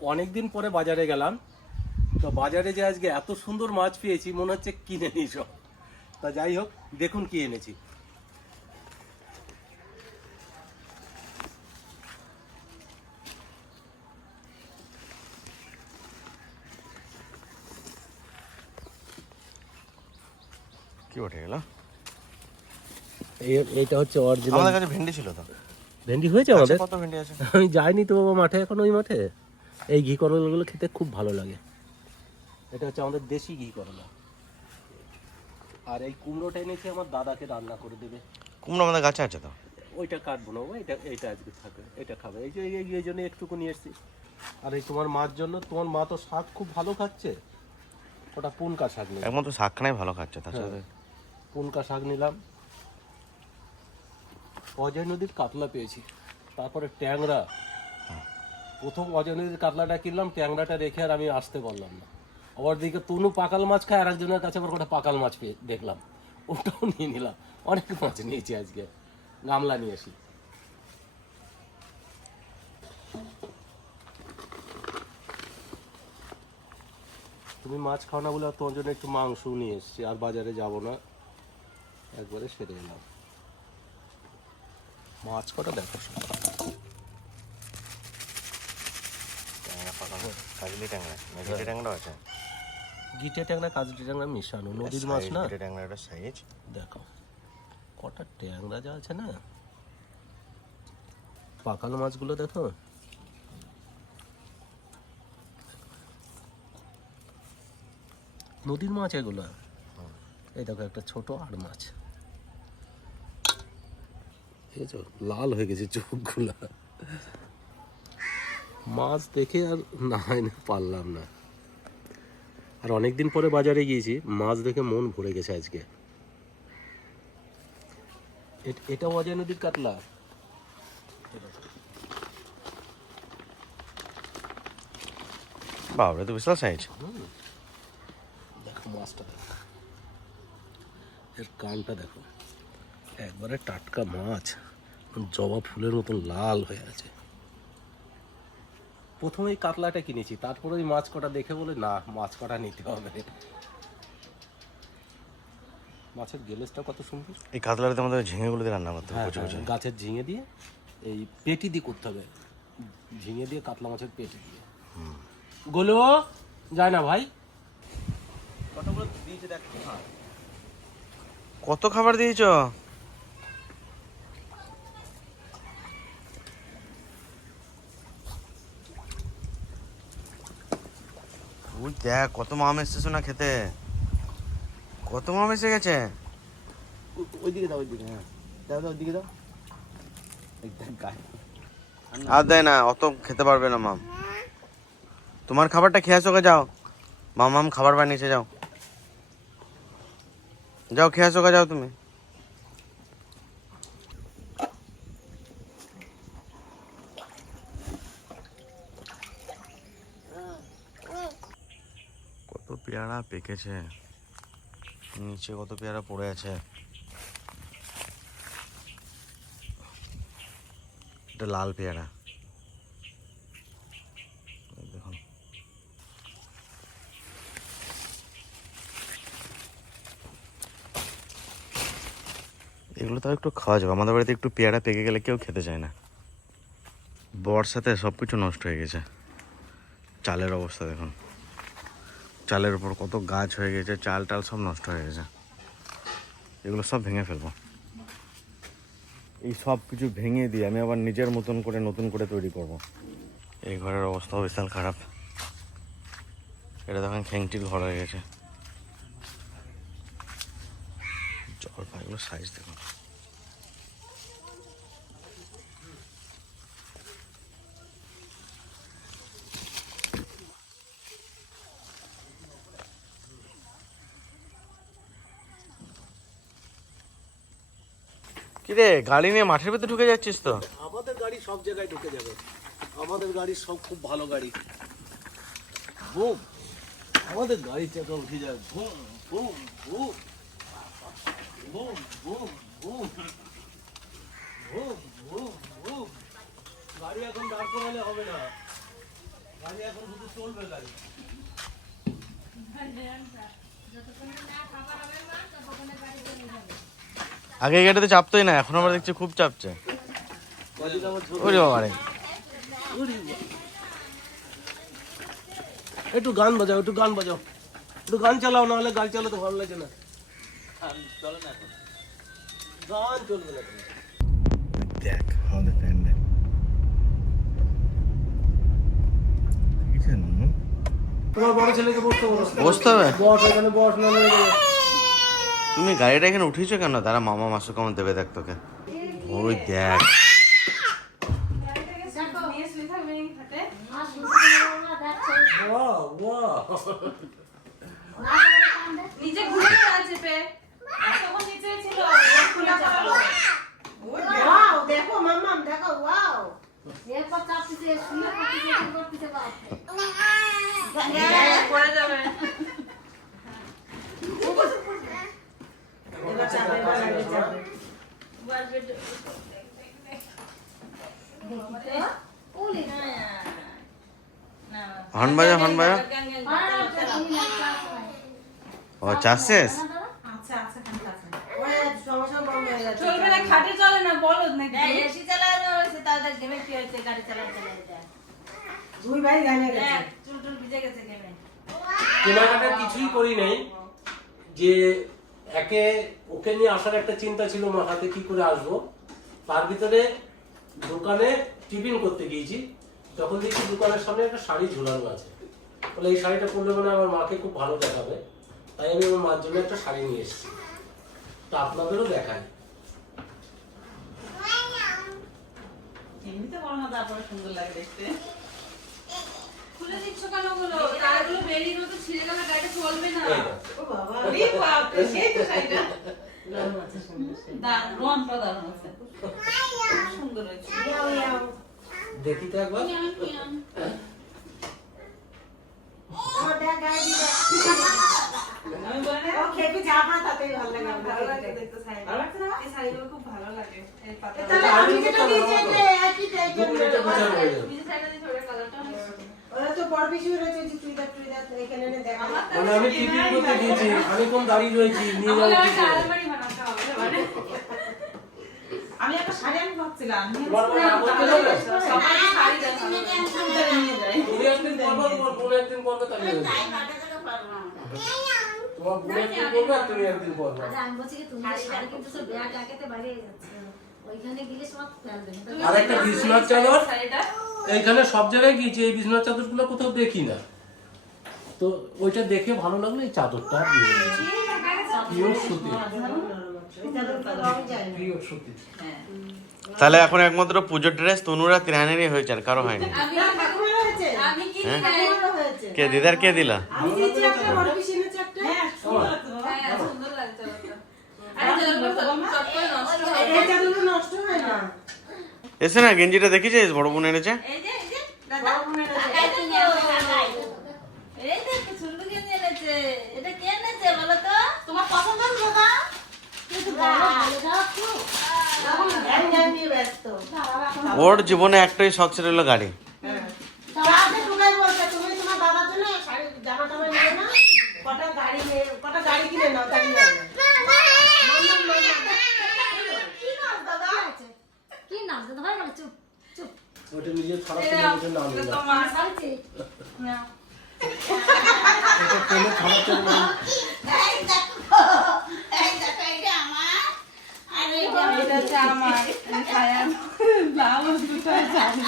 অনেক দিন পরে বাজারে গেলাম। তো বাজারে যে আজকে এত সুন্দর মাছ পেয়েছি মনে হচ্ছে কিনে নিই সব। তা যাই হোক দেখুন কি এনেছি। কি উঠে গেল এই- এইটা হচ্ছে অরিজিনাল আমাদের কাছে ভেন্ডি ছিল তো। ভেন্ডি হয়েছে আমাদের? কত ভেন্ডি আছে? আমি যাইনি তো বাবা মাঠে এখন ওই মাঠে। এই ঘি করলাগুলো খেতে খুব ভালো লাগে। এটা হচ্ছে আমাদের দেশি ঘি করলা। আর এই কুমড়োটা এনেছি আমার দাদাকে রান্না করে দেবে। কুমড়ো আমাদের গাছে আছে তো? ওইটা কাটবো না বাবা, এটা এটা আজকে থাকবে এটা খাবে। এই যে এই- এই জন্য একটুকু নিয়ে এসছি। আর এই তোমার মার জন্য তোমার মা তো শাক খুব ভালো খাচ্ছে। ওটা পুনকা শাক নিলাম। একমাত্র শাকখানাই ভালো খাচ্ছে তার হ্যাঁ। সাথে। পুনকা শাক নিলাম। অজয় নদীর কাতলা পেয়েছি। তারপরে ট্যাংরা প্রথম অজয় নদীর কাতলাটা কিনলাম, ট্যাংরাটা রেখে আর আমি আসতে পারলাম না। আবার দিকে তনু পাকাল মাছ খায় আর একজনের কাছে আবার কটা পাকাল মাছ পেয়ে দেখলাম। ওটাও নিয়ে নিলাম। অনেক মাছ নিয়েছি আজকে। গামলা নিয়ে আসি। তুমি মাছ খাও না বলে তোমার জন্য একটু মাংস নিয়ে এসেছি। আর বাজারে যাব না। একবারে সেরে এলাম। মাছ কটা দেখো শুধু। ট্যাংরা পাকানো কাজলি ট্যাংরা না গেটে ট্যাংরা আছে। গিটে ট্যাংরা মিশানো নদীর মাছ না? গেটে ট্যাংরা একটা সাইজ দেখো কটা ট্যাংরা যা আছে না? পাকাল মাছগুলো দেখো। নদীর মাছ এগুলো? এই দেখো একটা ছোট আর মাছ। লাল হয়ে গেছে চোখগুলো। মাছ দেখে আর না এনে পারলাম না। আর অনেক দিন পরে বাজারে গিয়েছি মাছ দেখে মন ভরে গেছে আজকে। এট- এটাও অজয় নদীর কাতলা? বাবরে তো বিশাল সাইজ দেখো মাছটা দেখো। এর কানটা দেখো। একবারে টাটকা মাছ জবা ফুলের মতন লাল হয়ে আছে। প্রথমে এই কাতলাটা কিনেছি তারপরে ওই মাছ কটা দেখে বলে না মাছ কটা নিতে হবে। মাছের গেলেসটা কত সুন্দর। এই কাতলাতে আমাদের ঝিঙেগুলো দিয়ে রান্না করতে হবে হ্যাঁ, কুচি কুচি। হ্যাঁ, গাছের ঝিঙে দিয়ে এই পেটি দিয়ে করতে হবে। ঝিঙে দিয়ে কাতলা মাছের পেটি দিয়ে। গোলো যায় না ভাই। কতগুলো দিয়েছে দেখ। হ্যাঁ কত খাবার দিয়েছ? ওই দেখ কত মাম এসছে না খেতে। কত মাম এসে গেছে? ওইদিকে দাও ওইদিকে হ্যাঁ। দাও দাও ওইদিকে দাও। আর দেয় না অত খেতে পারবে না মাম। তোমার খাবারটা খেয়ে আসোকে যাও। মাম মাম খাবার বানিয়েছে যাও। যাও খেয়ে আসো যাও তুমি কত পেয়ারা পেকেছে নিচে কত পেয়ারা পড়ে আছে? এটা লাল পেয়ারা। এগুলো তো একটু খাওয়া যাবে। আমাদের বাড়িতে একটু পেয়ারা পেকে গেলে কেউ খেতে চায় না। বর্ষাতে সব কিছু নষ্ট হয়ে গেছে। চালের অবস্থা দেখুন। চালের উপর কত গাছ হয়ে গেছে, চাল টাল সব নষ্ট হয়ে গেছে। এগুলো সব ভেঙে ফেলব। এই সব কিছু ভেঙে দিয়ে আমি আবার নিজের মতন করে নতুন করে তৈরি করব। এই ঘরের অবস্থাও বিশাল খারাপ। এটা দেখেন খেংটির ঘর হয়ে গেছে। জল পাইগুলো সাইজ দেখুন। কিরে গাড়ি নিয়ে মাঠের ভিতরে ঢুকে যাচ্ছিস তো? আমাদের গাড়ি সব জায়গায় ঢুকে যাবে। আমাদের গাড়ি সব খুব ভালো গাড়ি। বুম আমাদের গাড়ি চাকা উঠে যায়। Boom boom boom boom boom boom boom boom boom গাড়ি এখন দাঁড় করালে হবে না। গাড়ি এখন শুধু চলবে গাড়ি। আগে এই গাড়িতে চাপতোই না এখন আবার দেখছি খুব চাপছে। আমার ওরে বাবা রে। একটু গান বাজাও একটু গান বাজাও। একটু গান চালাও নাহলে গান চালাতে ভালো লাগে না। গান চলবে না। দেখ আমাদের প্যান্ডেল তোমার বড় ছেলেকে বসতে বসতে হবে? বস এখানে বস না তুমি গাড়িটা এখানে উঠিয়েছো কেন? তারা মামা মাসু কেমন দেবে দেখ তোকে। ওই দেখ। পড়ে যাবে হর্ন বাজা হর্ন বাজা ও চাষ শেষ? চলবে না খাটে চলে না বলো নাকি এসি চালানো হয়েছে তাদের গেমে কি হয়েছে গাড়ি চালাতে চালাতে? দুই ভাই গানে গেছে চুল টুল ভিজে গেছে গেমে। কেনাকাটা কিছুই করি নাই যে একে, ওকে নিয়ে আসার একটা চিন্তা ছিল মাথাতে কি করে আসব? তার ভিতরে দোকানে টিফিন করতে গিয়েছি। তখন দেখি দোকানের সামনে একটা শাড়ি ঝুলানো আছে। বলে এই শাড়িটা পরলে মানে আমার মাকে খুব ভালো দেখাবে। তাই আমি আমার মার জন্য একটা শাড়ি নিয়ে এসেছি। তো আপনাদেরও দেখাই। এমনিতে বড় না, তারপরে সুন্দর লাগে দেখতে। খুলে দিচ্ছ কেনগুলো তারগুলো বেরিয়ে গেলে তো ছিঁড়ে গেলে গাড়িটা চলবে না। ও বাবা। আরে বাপরে সেই তো ইয়াও ইয়াও দেখি তো একবার। না না? খুব ভালো লাগে। ওরা তো বড় বেশি রয়েছে চুড়িদার টুড়িদার এখানে এনে দেখা। মানে আমি টিফিন করতে দিয়েছি আমি কোন দাঁড়িয়ে রয়েছি নিয়ে একটা কিছু। না। আলমারি বানাতে হবে মানে। আমি একটা শাড়ি আমি ভাবছিলাম তুমি একদিন করবে তোমার বোন একদিন করবে তাহলে তোমার বোন একদিন করবে আর তুমি একদিন করবে আমি বলছি কি তুমি শাড়ি কিন্তু সব ব্যাগ একেতে বাইরে যাচ্ছে। ওইখানে গেলে সব ফেলবে। না একটা বিছনার চাদর? শাড়িটা? এইখানে সব জায়গায় গিয়েছি এই বিছনার চাদরগুলো কোথাও দেখি না? তো ওইটা দেখে ভালো লাগল এই চাদরটা নিয়ে নিয়েছি পিওর সুতি। পিওর সুতি। তাহলে এখন একমাত্র পুজোর ড্রেস তনুরা ত্রাণেরই হয়েছে আর কারও হয়নি। আমি ঠাকুমার হয়েছে। আমি কি হ্যাঁ? কে দিদার কে দিলা? আমি দিয়েছি একটা বড় পিসি এনেছে একটা। হ্যাঁ সুন্দর লাগছে ওটা আরে চাদরগুলো চট করে নষ্ট হবে এই চাদরগুলো নষ্ট হয় না। এসে না গেঞ্জিটা দেখেছিস বড় বোন এনেছে? এই যে এই যে দাদা। বড় বোনের আছে। এই ওইটা নিজে খারাপ করে ওইটা নাম এটা নিলাম তোমার শাড়িতে এটা পেলে খারাপ করে নাম। এই দেখো এই দেখো এটা আমার। আর এইটা এটা হচ্ছে আমার ছায়া ব্লাউজ দুটো জানি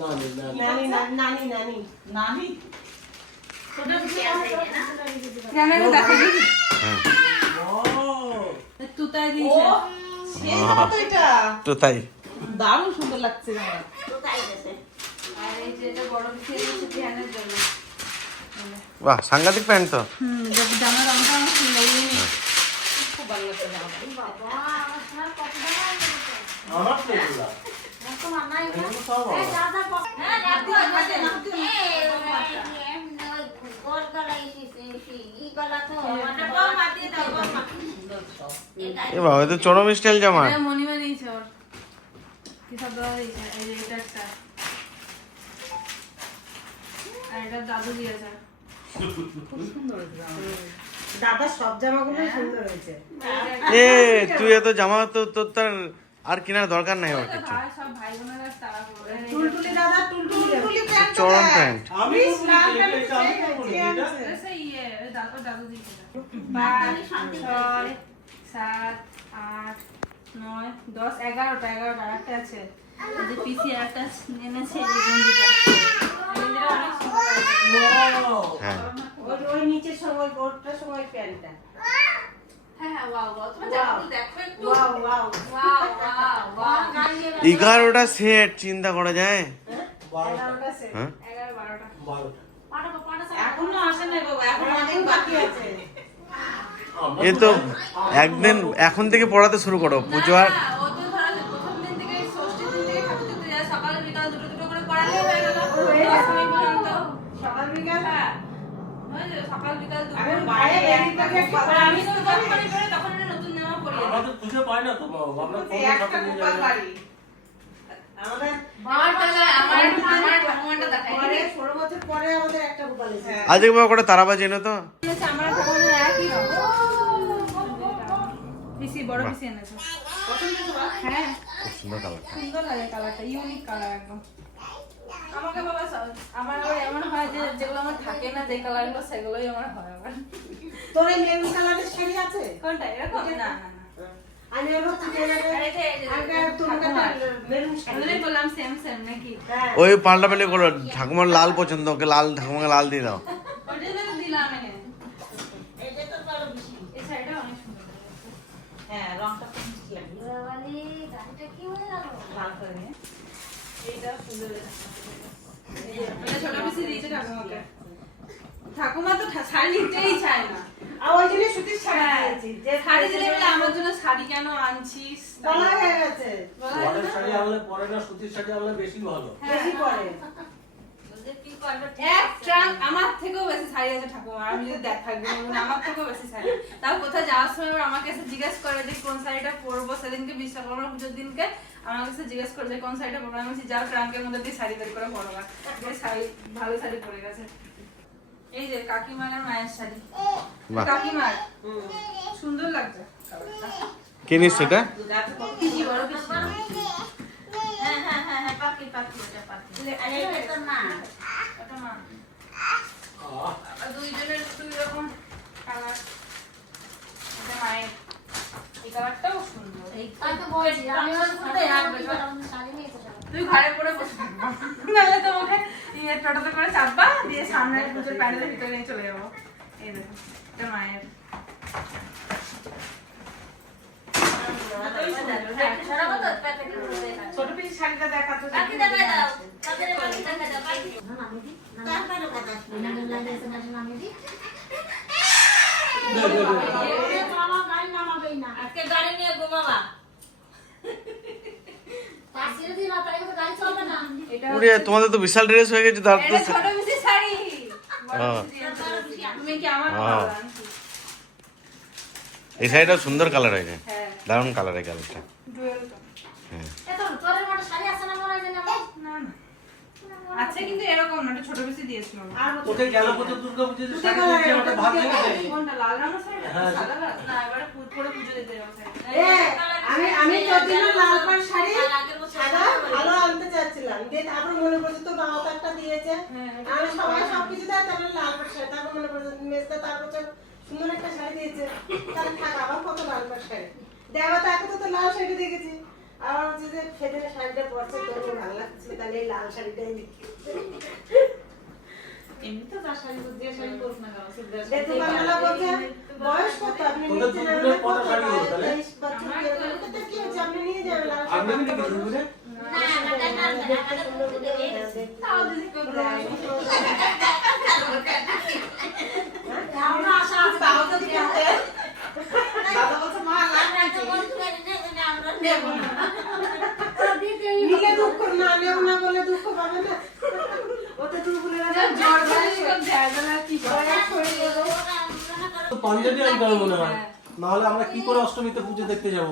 নানি নানি। নানি নানি নানি। নানি? নানি কেন এটা দেখাবি হ্যাঁ তুতাই দিয়েছে। তো তাই দারুণ সুন্দর লাগছে আমার আর এই যে এটা জন্য বাহ সাংঘাতিক প্যান্ট তো হুম জামা রংটা আমার সুন্দর খুব ভালো লাগছে বাবা আমার কত আমার হ্যাঁ চরম স্টাইল জামা এটা মনিমা দিয়েছে ওর কি সব দেওয়া দিয়েছে এই যে এটা একটা। আর এটা দাদু দিয়েছে। দাদার সব জামাগুলো সুন্দর হয়েছে। এ তুই এত জামা তো তোর তার আর কেনার দরকার নাই ওর কিছু। টুলটুলি দাদা টুলটুলি চরম প্যান্ট। আমি ইয়ে ছয় সাত আট নয় দশ এগারোটা এগারোটা আরেকটা আছে। এই যে পিসি একটা এনেছে এই গেঞ্জিটা। হ্যাঁ। ওই সময় সময় প্যান্টটা। হ্যাঁ হ্যাঁ এগারোটা সেট চিন্তা করা যায়। হ্যাঁ? এ তো একদিন এখন থেকে পড়াতে শুরু করো পুজো আর না, ও তো ধরো যে প্রথম দিন থেকে ষষ্ঠীর দিন থেকে ঠাকুর দেখতে যায় সকাল বিকাল দুটো দুটো করে পড়ালেই হয়ে গেল দশমী পর্যন্ত সকাল বিকাল হ্যাঁ ওই যে সকাল বিকাল দুপুর আমি বাইরে বেরিয়ে থাকি একটু আর আমি তো যখনই পড়ি তখন নতুন জামা পরিয়ে আমাদের খুঁজে পাই না তো বাবা। আমরা বলছি, কোনো একটা ঠাকুর নিয়ে গোপাল যাই। না। বাড়ি। আমাদের আমার তাহলে আমার আমার ঠাকুমাটা দেখাই। পরে ষোলো বছর পরে আমাদের একটা গোপাল এসেছে। আজকে বাবা তো? আমার ঠাকুমার একই রকম। পিসি বড় পিসি এনেছে। হ্যাঁ। সুন্দর কালারটা। সুন্দর লাগে কালারটা ইউনিক কালার একদম। আমাকে বাবা আমার আবার এমন হয় যে যেগুলো আমার থাকে না যে কালারগুলো সেগুলোই আমার হয় আবার। তোর এই মেরুন কালারের শাড়ি আছে? কোনটা? এরকম? না না আমি বললাম সেম সেম নাকি? হ্যাঁ। ওই পাল্টাপাল্টি করো ঠাকুমার লাল পছন্দ ওকে লাল ঠাকুমাকে লাল দিয়ে দাও। দিলাম হ্যাঁ রংটা কি। হয়ে গেল? লাল করে এইটা সুন্দর এই যে, এটা দিয়েছে ঠাকুমাকে। ঠাকুমা তো শাড়ি নিতেই চায় না। আর ওই জন্য সুতির শাড়ি হ্যাঁ, দিয়েছি যে শাড়ি দিলে বলে আমার জন্য শাড়ি কেন আনছিস? বলা হয়ে গেছে। হয় শাড়ি আনলে পরে না সুতির শাড়ি আনলে বেশি ভালো। বেশি পরে। কি করবে আমার থেকেও বেশি শাড়ি আছে ঠাকুমার আমি যদি দেখাই মানে আমার থেকেও বেশি শাড়ি তাও কোথাও যাওয়ার সময় আমাকে এসে জিজ্ঞেস করে যে কোন শাড়িটা পরবো? সেদিনকে বিশ্বকর্মা পুজোর দিনকে আমার কাছে জিজ্ঞেস করে যে কোন শাড়িটা পরবো? আমি বলছি যাও ট্রাঙ্কের মধ্যে দিয়ে শাড়ি বের করে পরবা। যে শাড়ি ভালো শাড়ি পরে গেছে। এই যে কাকিমার আর মায়ের শাড়ি। কাকিমার? সুন্দর লাগছে। কে নিস সেটা হ্যাঁ হ্যাঁ হ্যাঁ হ্যাঁ পাখি পাখি ওটা পাখি আর এটা তো ওটা মা আর দুইজনের দুই রকম কালার এটা মায়ের এই কালারটাও সুন্দর এই তাই তো বলছি আমি ওর কোথায় সাথে রাখবে? শাড়ি নিয়ে এসে যাব তুই ঘরে পরে নাহলে তোমাকে ইয়ে টোটোতে করে চাপবা দিয়ে সামনে পুজোর প্যান্ডেলের ভিতরে নিয়ে চলে যাব এই দেখো এটা মায়ের ছোট পিস শাড়িটা দেখাতো পাখি দেখাই দাও তাদের পাখি দেখাই দাও পাখি না নামিয়ে দিই তারপরে কথা নামিয়ে দিই নামিয়ে দিই মামা গাড়ি নামাবেই না আজকে গাড়ি নিয়ে ঘুমাবা পাশে দিই না তাই তো গাড়ি চলবে এটা তোমাদের তো বিশাল ড্রেস হয়ে গেছে তার তো হ্যাঁ। হ্যাঁ। এই শাড়িটা সুন্দর কালার হয়েছে। হ্যাঁ। দারুণ কালার এই কালারটা ডুয়েল টো হ্যাঁ এত তোর মতো শাড়ি আছে না মনে হয় না না না আছে কিন্তু এরকম না ছোট বেশি দিয়েছিল। আর ওকে গেল বছর দুর্গা পুজোতে দুটো শাড়ি দিয়েছে, ওটা লেগেছে। কোনটা লাল রঙের শাড়ি হ্যাঁ, সাদা? না এবারে পুজো করে পুজো দিতে যাব আমি আমি যদিও লাল পাড় শাড়ি সাদা ভালো আনতে চাচ্ছিলাম দিয়ে তারপর মনে পড়ছে তো বাবা তো একটা দিয়েছে। আমি সবাই সবকিছু দেয় তারপরে লাল পাড় শাড়ি তারপর মনে পড়ছে মেজদা তার বছর সুন্দর একটা শাড়ি দিয়েছে। তাহলে থাক আবার কত লাল পাড় শাড়ি। দেওয়া তাকে তো তো লাল শাড়ি দেখেছি। আবার হচ্ছে যে সেদিনে শাড়িটা পরছে তোর ভালো লাগছে তাহলে এই লাল শাড়িটাই দেখি এমনি তো তার শাড়ি যে শাড়ি পরুক না কেন সিদ্ধা যে দোকানওয়ালা বলছে বয়স কত আপনি নিচ্ছেন দুপুরে কত কটা শাড়ি হলো তাহলে? তেইশ বছর কি হলো? তো কি হচ্ছে আপনি নিয়ে যান লাল শাড়ি কি দুপুরে? না না না না দেখতে সুন্দর করে দেখতে। তাও দিদি কেউ দেয়নি। আমরা আশা আছে তাও তো। দাদা বলছে, মা, লাল আমরা নেবে না নিলে দুঃখ না নেও না বলে দুঃখ পাবে না। ওতে দুপুরে জ্বর বাড়ি সব না কি তো পাঞ্জাবি আনতে হবে মনে হয়। নাহলে আমরা কি করে অষ্টমীতে পুজো দেখতে যাব?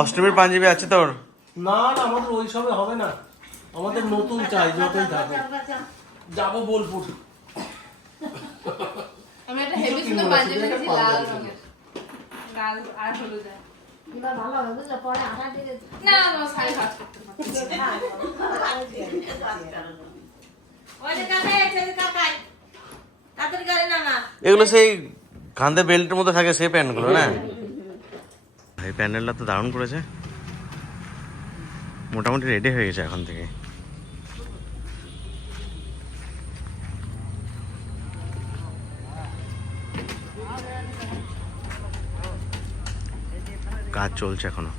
অষ্টমীর পাঞ্জাবি আছে তোর? না না আমাদের ওই সবে হবে না। আমাদের নতুন চাই যতই থাকে যাব বোলপুর। আমি একটা হেভি সুন্দর পেয়েছি লাল রঙের। লাল আর হলুদ এবার ভালো হবে বুঝলে পরে আটা দিয়ে না করতে এগুলো সেই কাঁধে বেল্টের মধ্যে থাকে সেই প্যান্টগুলো না? এই প্যান্ডেলটা তো দারুণ করেছে। মোটামুটি রেডি হয়ে গেছে এখন থেকে। কাজ চলছে এখনও।